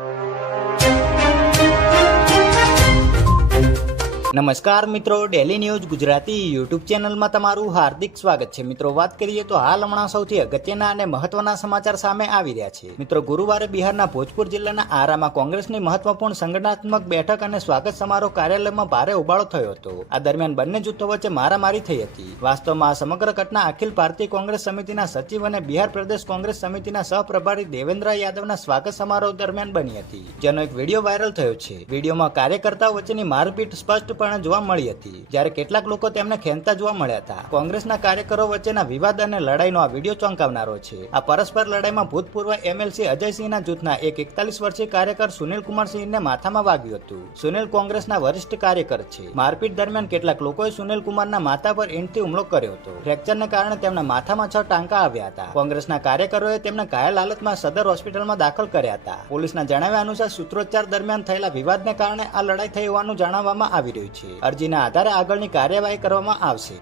you. નમસ્કાર મિત્રો daily news Gujarati YouTube ચેનલમાં તમારું હાર્દિક સ્વાગત છે. મિત્રો, વાત કરીએ તો હાલ હમણાં સૌથી અગત્યના અને મહત્વના સમાચાર સામે આવી રહ્યા છે. મિત્રો, ગુરુવારે બિહારના ભોજપુર જિલ્લાના આરામાં કોંગ્રેસની મહત્વપૂર્ણ સંગઠનાત્મક બેઠક અને સ્વાગત સમારોહ કાર્યાલયમાં ભારે ઉબાળો થયો હતો. આ દરમિયાન બંને જૂથો વચ્ચે મારામારી થઈ હતી. વાસ્તવમાં આ સમગ્ર ઘટના અખિલ ભારતીય કોંગ્રેસ સમિતિના સચિવ અને બિહાર પ્રદેશ કોંગ્રેસ સમિતિના સહપ્રભારી દેવેન્દ્ર યાદવના સ્વાગત સમારોહ દરમિયાન બની હતી. જેનો એક વીડિયો વાયરલ થયો છે. વિડીયોમાં કાર્યકર્તાઓ વચ્ચેની મારપીટ સ્પષ્ટપણે જોવા મળી હતી. જ્યારે કેટલાક લોકો તેમને ખેંચતા જોવા મળ્યા હતા. કોંગ્રેસના કાર્યકરો વચ્ચેના વિવાદ અને લડાઈનો આ વીડિયો ચોંકાવનારો છે. આ પરસ્પર લડાઈમાં ભૂતપૂર્વ એમએલસી અજયસિંહના જૂથના એક એકતાલીસ વર્ષીય કાર્યકર સુનિલ કુમાર સિંહને માથામાં વાગ્યું હતું. સુનિલ કોંગ્રેસના વરિષ્ઠ કાર્યકર છે. મારપીટ દરમિયાન કેટલાક લોકોએ સુનિલ કુમારના માથા પર ઈંટથી હુમલો કર્યો હતો. ફ્રેક્ચરને કારણે તેમના માથામાં છ ટાંકા આવ્યા હતા. કોંગ્રેસના કાર્યકરોએ તેમને ઘાયલ હાલતમાં સદર હોસ્પિટલમાં દાખલ કર્યા હતા. પોલીસના જણાવ્યા અનુસાર સૂત્રોચ્ચાર દરમિયાન થયેલા વિવાદને કારણે આ લડાઈ થઈ હોવાનું જણાવવામાં આવી રહ્યું છે. અરજીના આધારે આગળની કાર્યવાહી કરવામાં આવશે.